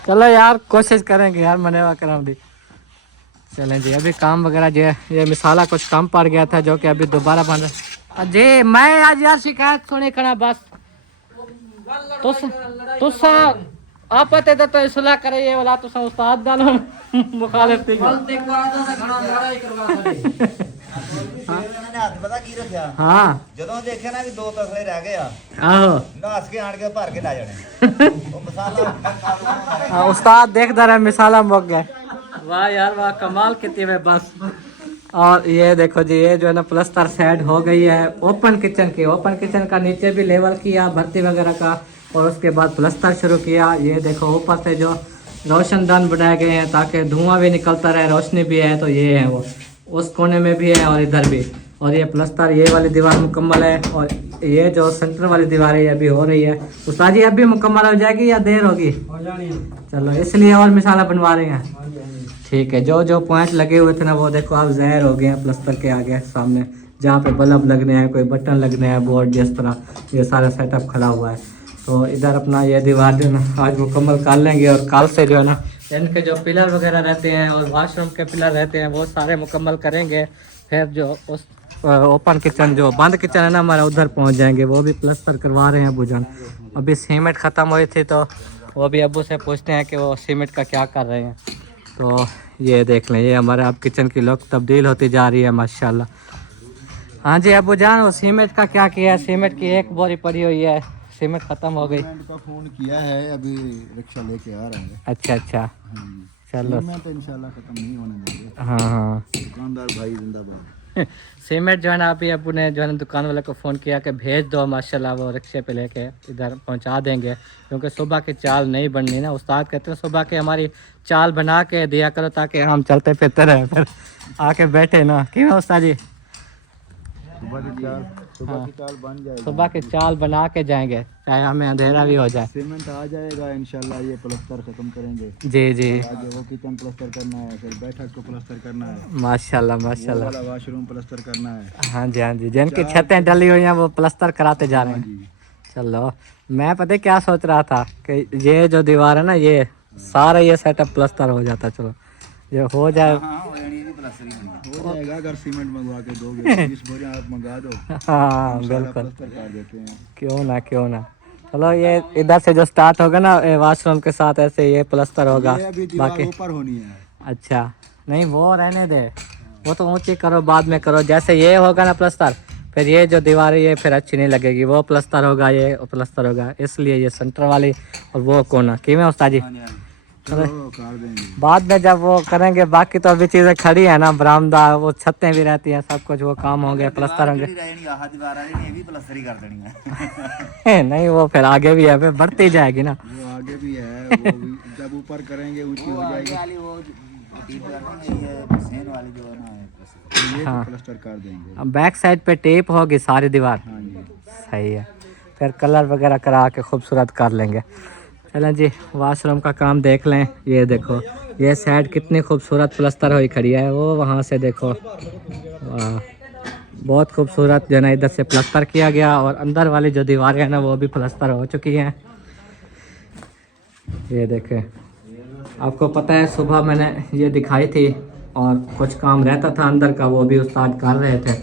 चलो यार कोशिश करेंगे यार मनेवा कराम दी। चलें जी, अभी काम वगैरह ये मिसाला कुछ कम पड़ गया था जो कि अभी दोबारा बन रहा जी। मैं आज यार शिकायत सुने करा बस तुस आप पते तो सुलह करे ये वाला तुस उस्ताद गालो मुखालिफ थी पता की रखा हाँ ਜਦੋਂ ਦੇਖਿਆ ਨਾ ਵੀ 2 ਤਸਲੇ ਰਹਿ ਗਏ ਆ आहो ਨਾਸ ਕੇ ਆਣ ਕੇ ਭਰ ਕੇ ਲੈ ਜਾਣੇ ਉਹ ਮਸਾਲਾ उस्ताद देख रहा है मिसाला मुक गए। वाह यार वाह, कमाल कितनी में बस। और ये देखो जी, ये जो है ना प्लस्तर सेट हो गई है ओपन किचन का नीचे भी लेवल किया भर्ती वगैरह का, और उसके बाद प्लस्तर शुरू किया। ये देखो ऊपर से जो रोशनदान बनाए गए हैं ताकि धुआं भी निकलता रहे, रोशनी भी है। तो ये है वो उस कोने में भी है और इधर भी। और ये प्लस्तर ये वाली दीवार मुकम्मल है, और ये जो सेंटर वाली दीवार है ये अभी हो रही है। उस्ताद जी अभी मुकम्मल हो जाएगी या देर होगी? हो जानी है। चलो इसलिए और मिसाला बनवा रहे हैं। ठीक है, जो पॉइंट लगे हुए थे ना वो देखो अब ज़ाहिर हो गए हैं प्लस्तर के आगे सामने, जहाँ पे बल्ब लगने हैं, कोई बटन लगने हैं, बोर्ड जिस तरह ये सारा सेटअप खड़ा हुआ है। तो इधर अपना ये दीवार जो है ना आज मुकम्मल कर लेंगे, और कल से जो है ना इनके जो पिलर वगैरह रहते हैं और वॉशरूम के पिलर रहते हैं वो सारे मुकम्मल करेंगे। फिर जो उस ओपन किचन जो बंद किचन है ना हमारा उधर पहुंच जाएंगे, वो भी प्लस्तर करवा रहे हैं अबू जान। अभी सीमेंट ख़त्म हुई थी तो वो भी अबू से पूछते हैं कि वो सीमेंट का क्या कर रहे हैं। तो ये देख लें, ये हमारे अब किचन की लुक तब्दील होती जा रही है माशाल्लाह। हाँ जी अबू जान, वो सीमेंट का क्या किया है? सीमेंट की एक बोरी पड़ी हुई है, सीमेंट ख़त्म हो गई। का फोन किया है, अभी रिक्शा लेके आ रहे हैं। अच्छा अच्छा, चलो तो इंशाल्लाह खत्म नहीं होने देंगे। हाँ हाँ दुकानदार भाई जिंदाबाद। सीमेंट जो है ना अभी अबू ने जो है ना दुकान वाले को फ़ोन किया कि भेज दो, माशाल्लाह वो रिक्शे पे लेके इधर पहुंचा देंगे, क्योंकि सुबह की चाल नहीं बननी ना। उस्ताद कहते हैं सुबह के हमारी चाल बना के दिया करो ताकि हम चलते फिरते रहें, फिर आके बैठे ना। क्यों उस्ताद जी? सुबह की चाल बन जाएगी, सुबह की चाल बना के जाएंगे चाहे हमें अंधेरा भी हो जाए। सीमेंट आ जाएगा इंशाल्लाह, ये प्लस्तर खत्म करेंगे। जी जी आगे वो किचन प्लस्तर करना है, फिर बैठक को प्लस्तर करना है, माशाल्लाह माशाल्लाह। वाला वॉशरूम प्लस्तर करना है। हाँ जी, जिनकी छतें डली हुई हैं वो प्लस्तर कराते जा रहे हैं। चलो मैं पता क्या सोच रहा था कि ये जो दीवार है ना ये सारा ये सेटअप प्लस्तर हो जाता। चलो ये हो जाए, हो जाएगा अगर सीमेंट मंगवा के दोगे। 20 बोरियां आप मंगा दो, हाँ बिल्कुल, प्लस्तर कर देते हैं। क्यों ना। चलो ये इधर से जो स्टार्ट होगा ना वॉशरूम के साथ ऐसे ये प्लस्तर होगा। ये अभी दीवार बाकी ऊपर होनी है। अच्छा नहीं वो रहने दे, वो तो ऊंची करो बाद में करो। जैसे ये होगा ना प्लस्तर, फिर ये जो दीवार है ये फिर अच्छी नहीं लगेगी। वो प्लस्तर होगा, ये प्लस्तर होगा, इसलिए ये सेंटर वाली और वो कोना। क्यों उस्ताद जी? चलो कर देंगे बाद में जब वो करेंगे। बाकी तो अभी चीज़ें खड़ी है ना, बरामदा वो छतें भी रहती हैं, सब कुछ वो काम होंगे, प्लस्तर होंगे। नहीं वो फिर आगे भी है, फिर बढ़ती जाएगी ना। वो आगे भी है, वो भी जब ऊपर करेंगे ऊंची हो जाएगी। ये हाँ। प्लस्तर कर देंगे। अब बैक साइड पे टेप होगी सारी दीवार। हाँ जी, सही है, फिर कलर वगैरह करा के खूबसूरत कर लेंगे। चलें जी वॉशरूम का काम देख लें। ये देखो ये साइड कितनी खूबसूरत प्लस्तर हुई खड़ी है, वो वहाँ से देखो, वाह बहुत खूबसूरत जो है ना इधर से प्लस्तर किया गया। और अंदर वाली जो दीवारें हैं ना वो भी प्लस्तर हो चुकी हैं। ये देखें, आपको पता है सुबह मैंने ये दिखाई थी और कुछ काम रहता था अंदर का, वो भी उस्ताद कर रहे थे।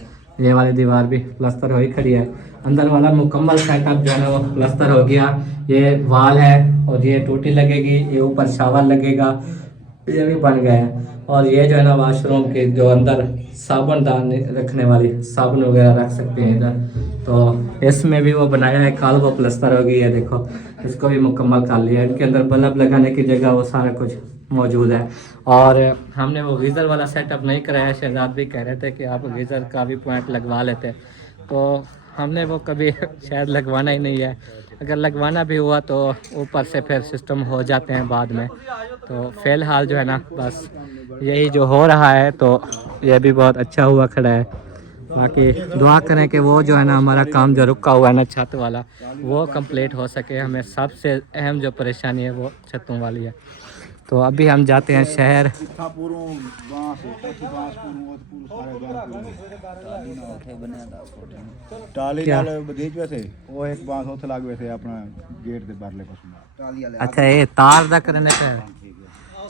ये वाली दीवार भी प्लस्तर हुई खड़ी है, अंदर वाला मुकम्मल सेटअप जो है ना वो प्लस्तर हो गया। ये वाल है और ये टूटी लगेगी, ये ऊपर शावर लगेगा, ये भी बन गया है। और ये जो है ना वॉशरूम के जो अंदर साबुनदान रखने वाली साबुन वगैरह रख सकते हैं इधर, तो इसमें भी वो बनाया है। कल वो प्लस्तर होगी, ये देखो इसको भी मुकम्मल कर लिया। इनके अंदर बल्ब लगाने की जगह वो सारा कुछ मौजूद है। और हमने वो गीज़र वाला सेटअप नहीं कराया। शहजाद भी कह रहे थे कि आप गीज़र का भी पॉइंट लगवा लेते, तो हमने वो कभी शायद लगवाना ही नहीं है। अगर लगवाना भी हुआ तो ऊपर से फिर सिस्टम हो जाते हैं बाद में। तो फ़िलहाल जो है ना बस यही जो हो रहा है, तो यह भी बहुत अच्छा हुआ खड़ा है। बाकी दुआ करें कि वो जो है ना हमारा काम जो रुका हुआ है ना छत वाला वो कंप्लीट हो सके। हमें सबसे अहम जो परेशानी है वो छतों वाली है। तो अभी हम जाते हैं शहर। टाली क्या? नाल बगीच वैसे वो एक बांस उथे लग वैसे अपना गेट दे बाहरले पासे। अच्छा ये तार दा करने पे है।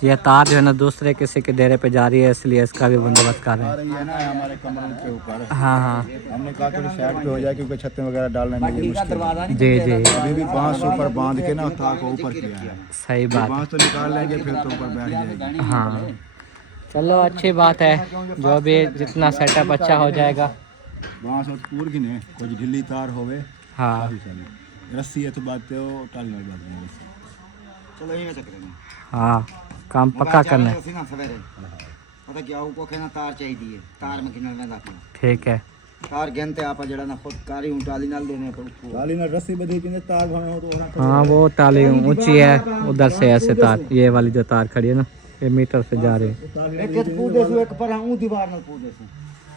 ये तार जो है ना दूसरे किसी के डेरे पे जा रही है, इसलिए इसका भी बंदोबस्त कर रहे आ हैं। रही है ना हमारे कमरों के ऊपर। हाँ हाँ हमने कहा थोड़ी साइड पे हो जाए क्योंकि छतें वगैरह डालने में ये मुश्किल है। जी जी अभी भी बांस ऊपर बांध के ना तार को ऊपर किया है। सही बात बांस तो निकाल लेंगे फिर तो ऊपर बैठ जाएगी। है। हाँ चलो अच्छी बात है, जो भी जितना सेटअप अच्छा हो जाएगा। बांस और पूर की ने कुछ ढीली तार होवे हाँ काफी सारी रस्सी है तो बात है वो टाली वाली बात नहीं है। चलो यहीं चक्कर में हाँ काम पक्का करना है। ਅਸੀਂ ਨਾ ਸਵੇਰੇ ਪਤਾ ਕੀ ਆਉ ਕੋ ਕਹਿਣਾ ਤਾਰ ਚਾਹੀਦੀ ਹੈ ਤਾਰ ਮੈਂ ਕਿੰਨਾ ਲੈਂਦਾ ਆਪਣਾ ठीक है ਤਾਰ ਗਿਣਤੇ ਆਪਾਂ ਜਿਹੜਾ ਨਾ ਖੁਦ ਕਾਰੀ ਉਂਟਾਲੀ ਨਾਲ ਦੇਣੇ ਪਰ उसको टाली में रस्सी बंधी की तार भावे हो तो हाँ वो टाली ऊंची है, उधर से ऐसे तार ये वाली जो तार खड़ी है ना ये मीटर से जा रही है। ਇੱਕ ਇੱਕ ਪੂਦੇ ਸੀ ਇੱਕ ਪਰ ਉਹ ਦੀਵਾਰ ਨਾਲ ਪੂਦੇ ਸੀ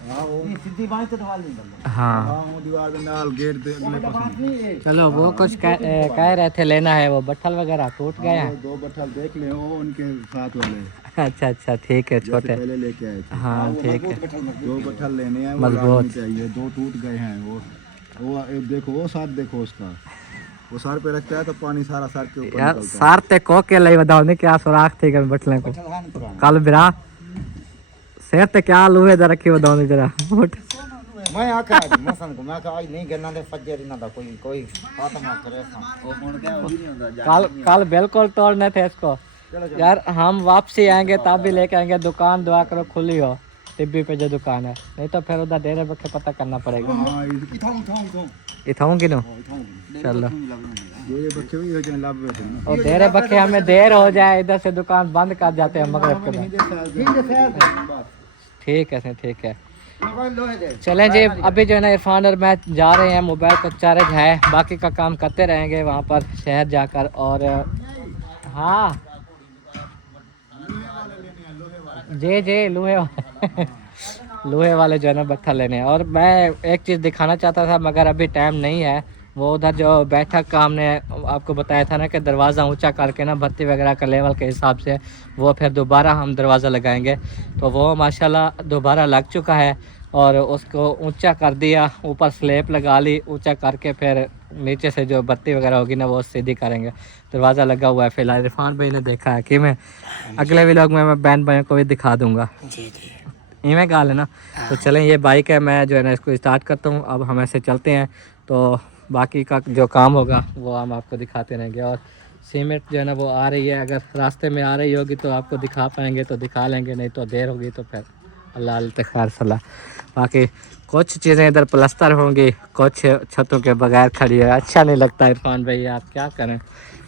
हां वो ਇਹ ਸਿੱਧੀ ਬਾਂਹ ਤੇ ਦਵਾਲ ਨਹੀਂ ਦਿੰਦਾ हाँ हां वो दीवार के नाल गेट दे अगले पासे। चलो वो कुछ कह रहे थे लेना है, वो बट्ठल वगैरह टूट गए हैं। दो बट्ठल देख ले वो उनके साथ वाले अच्छा अच्छा ठीक है जैसे छोटे। पहले लेके आए थे। हाँ ठीक है दो बट्ठल लेने हैं वो मजबूत। लानी चाहिए। दो टूट गए हैं वो एक देखो वो साथ देखो उसका वो सर पे रखता है तो पानी सारा सर के ऊपर यार निकलता सार ते को के लई बताओ ने क्या सुराख थी कर बटले को ਚਲਹਾਨ ਪੁਰਾਣਾ कल बिरा सेर ते क्या लूहे दा रखी बताओ ने जरा उठ। ਮੈਂ ਆਖਿਆ ਅੱਜ ਮਸਨ ਕੋ ਮੈਂ ਆਖਿਆ ਅੱਜ ਨਹੀਂ ਗਿਣਨਾ ਦੇ ਫੱਜਰ ਇਹਨਾਂ ਦਾ ਕੋਈ ਖਾਤਮਾ ਕਰੇ ਸਾਂ वो कौन क्या वो भी नहीं होता कल बिल्कुल तोड़ने थे इसको यार। हम वापसी आएंगे तब भी लेके आएंगे, दुकान दुआ करो खुली हो टिब्बी पे जो दुकान है, नहीं तो फिर उधर डेरे पे पता करना पड़ेगा। हाँ ਇਥੋਂ इथाऊं कि नो चलो ये बच्चे भी हो जाए लाभ वैसे ना और डेरे बखे हमें देर हो जाए इधर से दुकान बंद कर जाते हैं मगरब के बाद। ठीक है ठीक है ਲੋਹੇ ਦੇ चलें जी। अभी जो है ना इरफान और मैं जा रहे हैं, मोबाइल का चार्ज है, बाकी का काम करते रहेंगे वहाँ पर शहर जाकर। और हाँ जी जी लोहे लोहे वाले जो है ना बट्ठा लेने हैं। और मैं एक चीज़ दिखाना चाहता था मगर अभी टाइम नहीं है। वो उधर जो बैठक का हमने आपको बताया था ना कि दरवाज़ा ऊंचा करके ना बत्ती वगैरह का लेवल के हिसाब से वो फिर दोबारा हम दरवाज़ा लगाएंगे। तो वो माशाल्लाह दोबारा लग चुका है और उसको ऊंचा कर दिया, ऊपर स्लेब लगा ली, ऊंचा करके फिर नीचे से जो बत्ती वगैरह होगी ना वो सीधी करेंगे। दरवाज़ा लगा हुआ है फिलहाल। इरफान भाई ने देखा है कि मैं अगले व्लॉग में मैं बहन भाइयों को भी दिखा दूँगा। जी जी इवें गाल है ना। तो चलें ये बाइक है, मैं जो है ना इसको स्टार्ट करता हूँ। अब हम ऐसे चलते हैं तो बाकी का जो काम होगा वो हम आपको दिखाते रहेंगे। और सीमेंट जो है ना वो आ रही है, अगर रास्ते में आ रही होगी तो आपको दिखा पाएंगे तो दिखा लेंगे, नहीं तो देर होगी तो फिर अल्लाह खैर सलाह। बाकी कुछ चीज़ें इधर प्लस्तर होंगी, कुछ छतों के बगैर खड़ी है। अच्छा नहीं लगता इरफान भाई, आप क्या करें।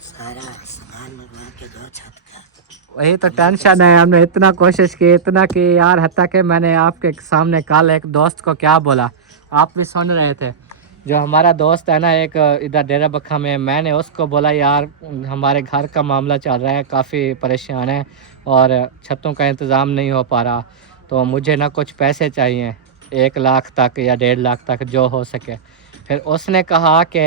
सारा सामान मंगवा के दो छत का। वही तो टेंशन है। हमने इतना कोशिश की इतना कि यार हत्ता कि मैंने आपके सामने कल एक दोस्त को क्या बोला, आप भी सुन रहे थे। जो हमारा दोस्त है ना एक इधर डेरा बखा में, मैंने उसको बोला यार हमारे घर का मामला चल रहा है, काफ़ी परेशान है और छतों का इंतज़ाम नहीं हो पा रहा, तो मुझे ना कुछ पैसे चाहिए 1 लाख तक या 1.5 लाख तक जो हो सके। फिर उसने कहा कि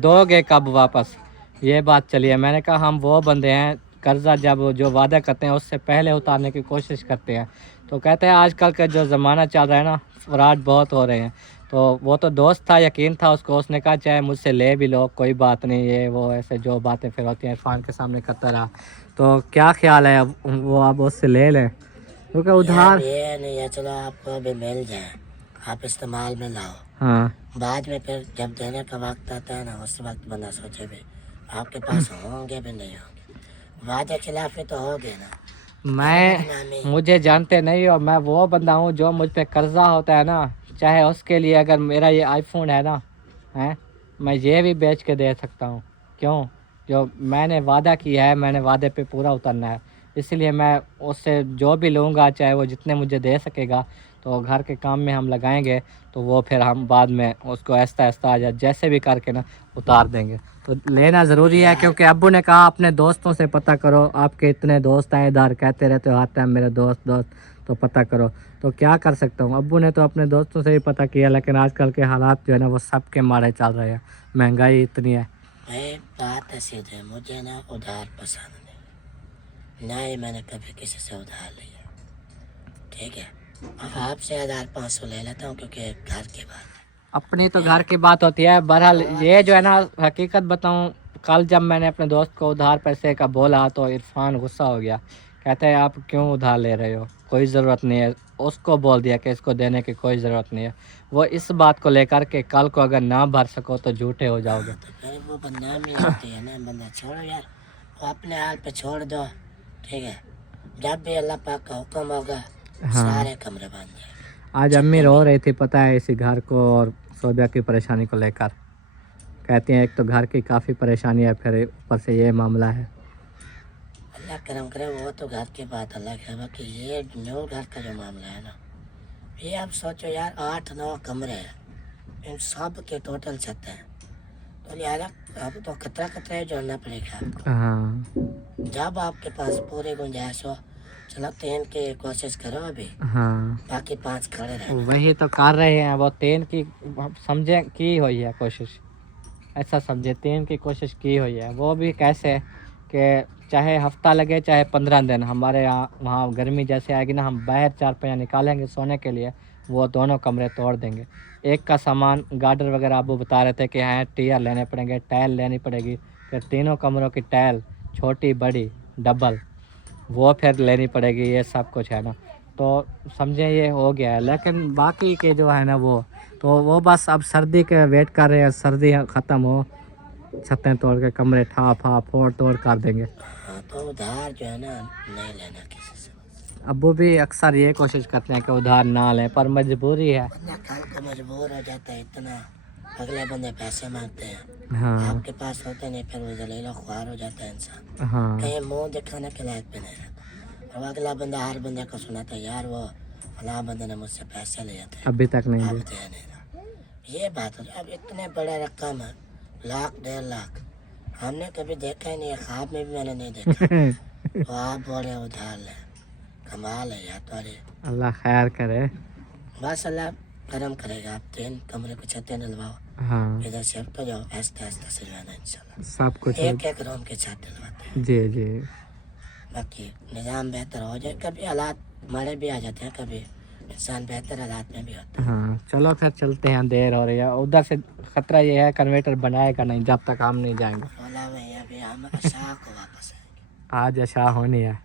दोगे कब वापस, ये बात चली है। मैंने कहा हम वो बंदे हैं कर्ज़ा जब जो वादा करते हैं उससे पहले उतारने की कोशिश करते हैं। तो कहते हैं आजकल का जो ज़माना चल रहा है ना फ्रॉड बहुत हो रहे हैं। तो वो तो दोस्त था, यकीन था उसको, उसने कहा चाहे मुझसे ले भी लो कोई बात नहीं, ये वो ऐसे जो बातें फिर होती हैं इरफान के सामने करता रहा। तो क्या ख्याल है अब वो आप उससे ले लें क्योंकि उधार ये नहीं है, चलो आपको अभी मिल जाए, आप इस्तेमाल में लाओ। हाँ बाद में फिर जब देने का वक्त आता है ना उस वक्त बंदा सोचे भी आपके पास होंगे भी नहीं होंगे। वादे खिलाफी तो हो गए ना। मैं मुझे जानते नहीं हो, मैं वो बंदा हूँ जो मुझ पे कर्जा होता है ना, चाहे उसके लिए अगर मेरा ये आईफोन है ना है, मैं ये भी बेच के दे सकता हूँ। क्यों? जो मैंने वादा किया है मैंने वादे पे पूरा उतरना है, इसीलिए मैं उससे जो भी लूँगा, चाहे वो जितने मुझे दे सकेगा, तो घर के काम में हम लगाएंगे, तो वो फिर हम बाद में उसको आहिस्ता आहिस्ता जैसे भी करके ना उतार देंगे। तो लेना ज़रूरी है, क्योंकि अब्बू ने कहा अपने दोस्तों से पता करो, आपके इतने दोस्त हैं इधर, कहते रहते हो हर टाइम मेरे दोस्त दोस्त, तो पता करो। तो क्या कर सकता हूँ, अब्बू ने तो अपने दोस्तों से ही पता किया, लेकिन आजकल के हालात जो है ना वो सबके मारे चल रहे हैं, महंगाई इतनी है। भाई बात ऐसी है, मुझे ना उधार पसंद नहीं, ना ही मैंने कभी किसी से उधार लिया, ठीक है। अब आपसे 1500 ले लेता हूँ क्योंकि घर की बात है। अपनी तो घर की बात होती है। बहरहाल ये जो है ना, हकीकत बताऊँ, कल जब मैंने अपने दोस्त को उधार पैसे का बोला तो इरफान गुस्सा हो गया, कहते हैं आप क्यों उधार ले रहे हो, कोई ज़रूरत नहीं है। उसको बोल दिया कि इसको देने की कोई ज़रूरत नहीं है। वो इस बात को लेकर के कल को अगर ना भर सको तो झूठे हो जाओगे। तो फिर वो बदनामी होती है ना, बंदा छोड़ो यार, वो अपने हाल पे छोड़ दो, ठीक है। जब भी अल्लाह पाक का हुक्म होगा सारे कमरे बन जाएंगे। आज अम्मी रो रही थी पता है इसी घर को और सोबिया की परेशानी को लेकर, कहती हैं एक तो घर की काफ़ी परेशानी है, फिर ऊपर से ये मामला है। अल्लाह करम करे, वो तो घर की बात अलग है, बाकी ये न्यू घर का जो मामला है ना, ये आप सोचो यार 8-9 कमरे हैं, इन सब के टोटल छत हैं, तो लिहाजा अब तो खतरा खतरा ही जोड़ना पड़ेगा आपको। हाँ जब आपके पास पूरी गुंजाइश हो, चलो 3 की कोशिश करो अभी, हाँ, बाकी 5 खड़े रहे। वही तो कर रहे हैं। वो 3 की समझे की हुई है कोशिश, ऐसा समझे 3 की कोशिश की हुई है। वो भी कैसे कि चाहे हफ्ता लगे चाहे 15 दिन, हमारे यहाँ वहाँ गर्मी जैसे आएगी ना, हम बाहर 4 पहिया निकालेंगे सोने के लिए, वो दोनों कमरे तोड़ देंगे। एक का सामान गार्डर वगैरह अबू बता रहे थे कि हाँ टीयर लेने पड़ेंगे, टाइल लेनी पड़ेगी, फिर तीनों कमरों की टाइल छोटी बड़ी डबल वो फिर लेनी पड़ेगी, ये सब कुछ है ना। तो समझे ये हो गया है, लेकिन बाकी के जो है ना वो बस अब सर्दी के वेट कर रहे हैं, सर्दी ख़त्म हो, छतें तोड़ के कमरे ठा फा फोड़ तोड़ कर देंगे। हाँ, तो उधार जो है ना नहीं लेना किसी से, अब्बू भी अक्सर ये कोशिश करते हैं कि उधार ना लें, पर मजबूरी है। वरना कल को मजबूर हो जाता है इतना, अगले बंदे पैसे मांगते हैं, हाँ आपके पास होते नहीं, फिर वो जलीला ख्वार हो जाता है इंसान, हाँ कहीं मुंह दिखाने के लायक भी नहीं रहता। और अगला बंदा हर बंदे को सुनाता है यार वो फलां बंदे ने मुझसे पैसे लिए थे, अभी तक नहीं अब दी। दे नहीं रहा। ये बात हो, अब इतने बड़े रकम है, 1,00,000 1.5 लाख, हमने कभी देखा ही नहीं है, ख्वाब में भी मैंने नहीं देखा। तो आप बोले उधार ले, कमाल है यार तुम्हारी। अल्लाह खैर करे। बस अल्लाह करम करेगा, आप 3 कमरे को छतें डलवाओ, हाँ इधर शिफ्ट हो जाओ, आहिस्ता आहिस्ता सिलवाना इंशाल्लाह। सब कुछ एक रूम की छत डलवाते हैं, जी जी। बाकी निज़ाम बेहतर हो जाए। कभी हालात मारे भी आ जाते हैं, कभी इंसान बेहतर हालात में भी होता है। हाँ चलो फिर चलते हैं, देर हो रही है। उधर से खतरा ये है कन्वेटर बनाएगा नहीं जब तक हम नहीं जाएंगे। बोला भैया अभी हम अशा को वापस आएंगे। आज अशा होनी है।